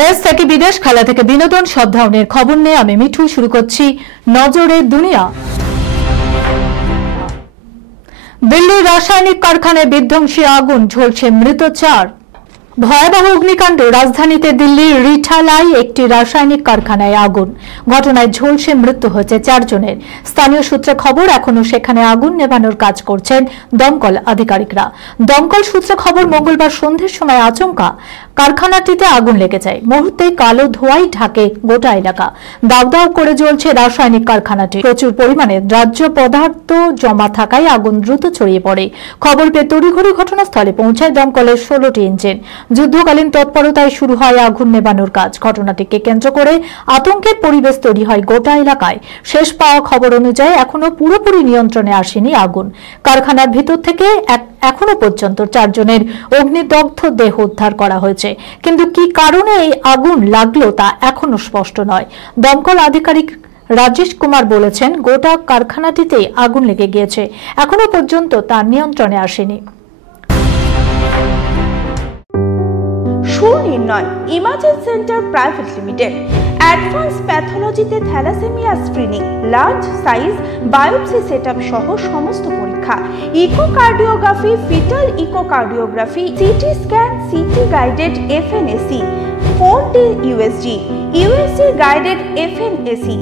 দেশ থেকে বিদেশ, খেলা থেকে বিনোদন, সব ধরনের খবর নিয়ে আমি মিঠু শুরু করছি নজরের দুনিয়া। দিল্লির রাসায়নিক কারখানায় বিধ্বংসী আগুন, ঝলসে মৃত 4। ভয়াবহ অগ্নিকাণ্ড, রাজধানীতে দিল্লির রিঠালাই একটি রাসায়নিক কারখানায় আগুন। ঘটনায় ঝলসে মৃত্যু হয়েছে 4 জনের। স্থানীয় সূত্রে খবর, এখনো সেখানে আগুন নেভানোর কাজ করছেন দমকল আধিকারিকরা। দমকল সূত্রে খবর, মঙ্গলবার সন্ধ্যের সময় আচমকা কারখানাটিতে আগুন লেগে যায়। মুহূর্তে কালো ধোঁয়ায় ঢাকে গোটা এলাকা। দাউ দাউ করে জ্বলছে রাসায়নিক কারখানাটি। প্রচুর পরিমাণে দ্রাজ্য পদার্থ জমা থাকায় আগুন দ্রুত ছড়িয়ে পড়ে। খবর পেয়ে তড়িঘড়ি ঘটনাস্থলে পৌঁছায় দমকলের 16টি ইঞ্জিন। যুদ্ধকালীন তৎপরতায় শুরু হয় আগুন নেভানোর কাজ। ঘটনাটিকে কেন্দ্র করে আতঙ্কের পরিবেশ তৈরি হয় গোটা এলাকায়। শেষ পাওয়া খবর অনুযায়ী এখনো পুরোপুরি নিয়ন্ত্রণে আসেনি আগুন। কারখানার ভিতর থেকে এখনো পর্যন্ত 4 জনের অগ্নিদগ্ধ দেহ উদ্ধার করা হয়েছে, কিন্তু কি কারণে এই আগুন লাগলো তা এখনো স্পষ্ট নয়। দমকল আধিকারিক রাজেশ কুমার বলেছেন, গোটা কারখানাটিতে আগুন লেগে গিয়েছে, এখনো পর্যন্ত তা নিয়ন্ত্রণে আসেনি। Sunirnoy imaging centre private limited advance প্যাথোলজিতে thalassemia screening, large size biopsy setup সহ সমস্ত পরীক্ষা, echocardiography, fetal echocardiography, CT scan, CT guided FNAC, 4D USG, USG guided FNAC,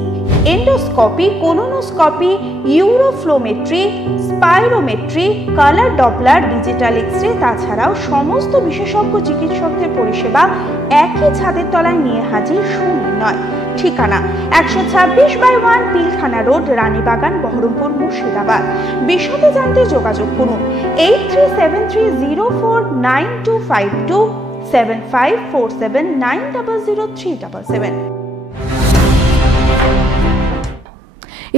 endoscopy, colonoscopy, uroflowmetry, spirometry, colour Doppler, digital X-ray, তাছাড়াও সমস্ত বিশেষজ্ঞ চিকিৎসকদের পরিষেবা একই ছাদের তলায় নিয়ে হাজির সুনির্ণয়। ঠিকানা 126/1 পিলখানা রোড, রানীবাগান, বহরমপুর, মুর্শিদাবাদ। বিশদে জানতে যোগাযোগ করুন 8373049252 7547900377।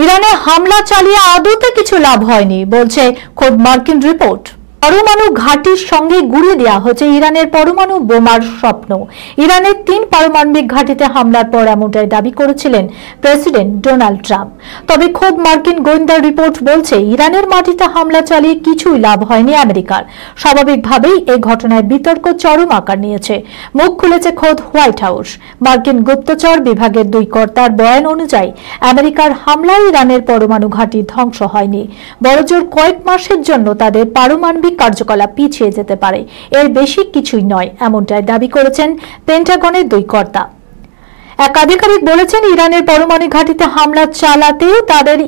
ইরানে হামলা চালিয়ে আদতে কিছু লাভ হয়নি বলছে খোদ মার্কিন রিপোর্ট। পরমাণু ঘাঁটির সঙ্গে গুড়িয়ে দেওয়া হচ্ছে ইরানের পরমাণু বোমার স্বপ্ন। ইরানের 3 পারমাণবিক ঘাঁটিতে হামলার পর এমনটাই দাবি করেছিলেন প্রেসিডেন্ট ডোনাল্ড ট্রাম্প। তবে খোদ মার্কিন গোয়েন্দা রিপোর্ট বলছে, ইরানের মাটিতে হামলা চালিয়ে কিছুই লাভ হয়নি আমেরিকার। স্বাভাবিকভাবেই এই ঘটনায় বিতর্ক চরম আকার নিয়েছে। মুখ খুলেছে খোদ হোয়াইট হাউস। মার্কিন গুপ্তচর বিভাগের 2 কর্তার বয়ান অনুযায়ী আমেরিকার হামলায় ইরানের পরমাণু ঘাঁটি ধ্বংস হয়নি, বড়জোর কয়েক মাসের জন্য তাদের পারমাণবিক কার্যকলাপ পিছিয়ে যেতে পারে, এর বেশি কিছুই নয়, এমনটাই দাবি করেছেন পেন্টাগনের 2 কর্তা। এক আধিকারিক বলেছেন, ইরানের পরমাণু ঘাঁটিতে হামলা চালাতেও তাদের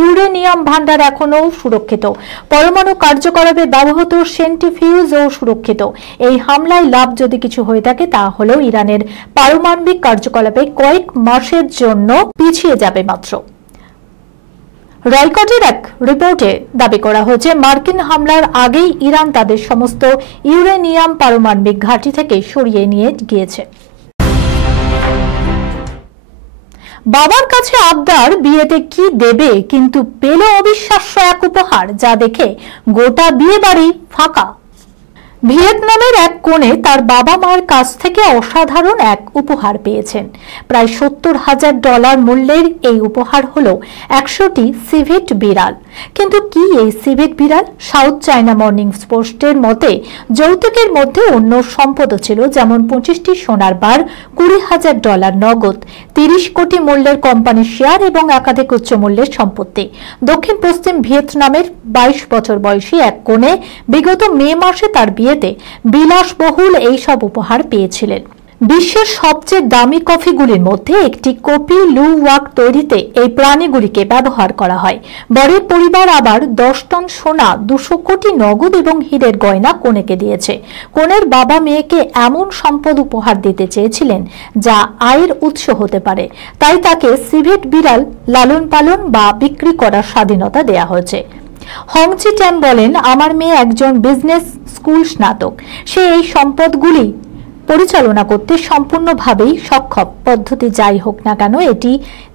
ইউরেনিয়াম ভান্ডার এখনো সুরক্ষিত। পরমাণু কার্যকলাপে ব্যবহৃত সেন্ট্রিফিউজও সুরক্ষিত। এই হামলায় লাভ যদি কিছু হয়ে থাকে তা হলো ইরানের পারমাণবিক কার্যকলাপে কয়েক মাসের জন্য পিছিয়ে যাবে মাত্র। রয়টার্সের এক রিপোর্টে দাবি করা হয়েছে, মার্কিন হামলার আগেই ইরান তাদের সমস্ত ইউরেনিয়াম পারমাণবিক ঘাঁটি থেকে সরিয়ে নিয়ে গিয়েছে। বাবার কাছে আবদার, বিয়েতে কি দেবে, কিন্তু পেল অবিশ্বাস্য এক উপহার, যা দেখে গোটা বিয়ে বাড়ি ফাঁকা। ভিয়েতনামের এক কোণে তার বাবা মায়ের কাছ থেকে অসাধারণ এক উপহার পেয়েছেন। প্রায় $70,000 মূল্যের এই উপহার হলো 100টি সিভেট বিড়াল। কিন্তু কি এই সিভেট বিড়াল? সাউথ চায়না মর্নিং পোস্টের মতে, যৌতুকের মধ্যে অন্য সম্পদও ছিল, যেমন 25টি সোনার বার, $20,000 নগদ, 30 কোটি মূল্যের কোম্পানির শেয়ার এবং একাধিক উচ্চ মূল্যের সম্পত্তি। দক্ষিণ পশ্চিম ভিয়েতনামের 22 বছর বয়সী এক কোণে বিগত মে মাসে তার বিয়েতে বিলাসবহুল এইসব উপহার পেয়েছিলেন। বিশ্বের সবচেয়ে দামি কফিগুলির মধ্যে একটি কপি লু ওয়াক তৈরিতে এই প্রাণীগুলিকে ব্যবহার করা হয়। বরের পরিবার আবার 10 টন সোনা, 200 কোটি নগদ এবং হীরের গয়না কনেকে দিয়েছে। কনের বাবা মেয়েকে এমন সম্পদ উপহার দিতে চেয়েছিলেন যা আয়ের উৎস হতে পারে, তাই তাকে সিভেট বিড়াল লালন পালন বা বিক্রি করার স্বাধীনতা দেয়া হয়েছে। হংচি ট্যাম বলেন, আমার মেয়ে একজন বিজনেস স্কুল স্নাতক। সে এই সম্পদগুলি পরিচালনা করতে সম্পূর্ণভাবেই সক্ষম। পদ্ধতি যাই হোক না কেন, এটি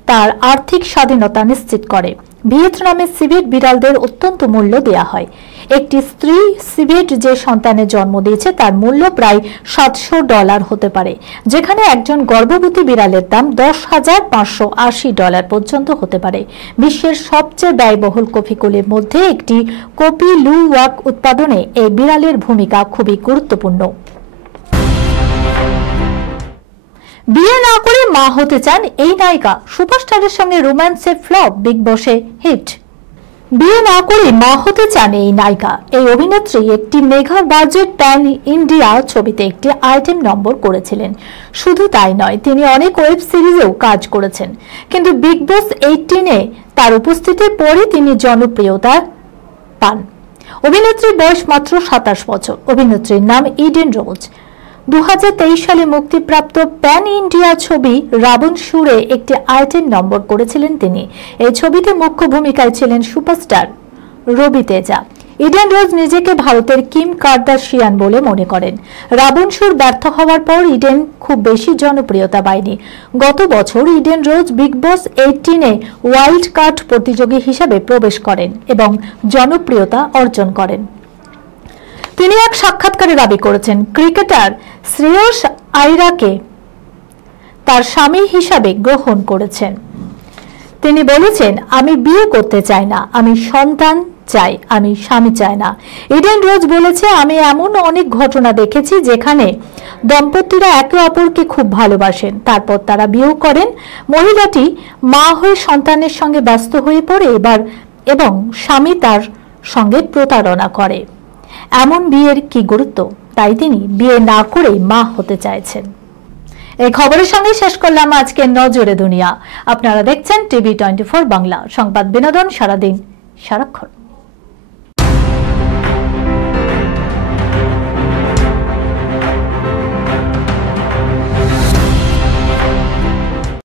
তার আর্থিক স্বাধীনতা নিশ্চিত করে। ভিয়েতনামে সিভেট বিড়ালদের অত্যন্ত মূল্য দেয়া হয়। একটি স্ত্রী সিভেট যে সন্তানের জন্ম দিয়েছে তার মূল্য প্রায় $700 হতে পারে, যেখানে একজন গর্ভবতী বিড়ালের দাম $10,580 পর্যন্ত হতে পারে। বিশ্বের সবচেয়ে ব্যয়বহুল কফিগুলির মধ্যে একটি কপি লু ওয়াক উৎপাদনে এই বিড়ালের ভূমিকা খুবই গুরুত্বপূর্ণ। বিয়ে না করে মা হতে চান এই নায়িকা, সুপারস্টারের সঙ্গে রোম্যান্সে ফ্লপ, বিগ বসে হিট। বিয়ে না করে মা হতে চান এই নায়িকা। এই অভিনেত্রী একটি মেগা বাজেট প্যান ইন্ডিয়া ছবিতে একটি আইটেম নম্বর করেছিলেন। শুধু তাই নয়, তিনি অনেক ওয়েব সিরিজেও কাজ করেছেন। কিন্তু বিগ বস 18-এ তার উপস্থিতির পরে তিনি জনপ্রিয়তা পান। অভিনেত্রীর বয়স মাত্র 27 বছর। অভিনেত্রীর নাম ইডেন রোজ। 2023 সালে মুক্তিপ্রাপ্ত প্যান ইন্ডিয়া ছবি রাবণ সুরে একটি আইটেম নম্বর করেছিলেন তিনি। এই ছবিতে মুখ্য ভূমিকায় ছিলেন সুপারস্টার রবি তেজা। ইডেন রোজ নিজেকে ভারতের কিম কার্দাশিয়ান বলে মনে করেন। রাবণ সুর ব্যর্থ হওয়ার পর ইডেন খুব বেশি জনপ্রিয়তা পায়নি। গত বছর ইডেন রোজ বিগ বস 18-এ ওয়াইল্ড কার্ড প্রতিযোগী হিসাবে প্রবেশ করেন এবং জনপ্রিয়তা অর্জন করেন। তিনি এক সাক্ষাৎকারে দাবি করেছেন, ক্রিকেটার শ্রেয়স আইয়ারকে তার স্বামী হিসাবে গ্রহণ করেছেন। তিনি বলেছেন, আমি বিয়ে করতে চাই না, আমি সন্তান চাই, আমি স্বামী চাই না। ইডেন রোজ বলেছে, আমি এমন অনেক ঘটনা দেখেছি যেখানে দম্পতিরা একে অপরকে খুব ভালোবাসেন, তারপর তারা বিয়েও করেন। মহিলাটি মা হয়ে সন্তানের সঙ্গে ব্যস্ত হয়ে পড়ে এবং স্বামী তার সঙ্গে প্রতারণা করে। এমন বিয়ের কি গুরুত্ব? তাই তিনি বিয়ে না করেই মা হতে চাইছেন। এই খবরের সঙ্গে শেষ করলাম আজকের নজরে দুনিয়া। আপনারা দেখছেন টিভি 24 বাংলা, সংবাদ বিনোদন সারাদিন সারাক্ষণ।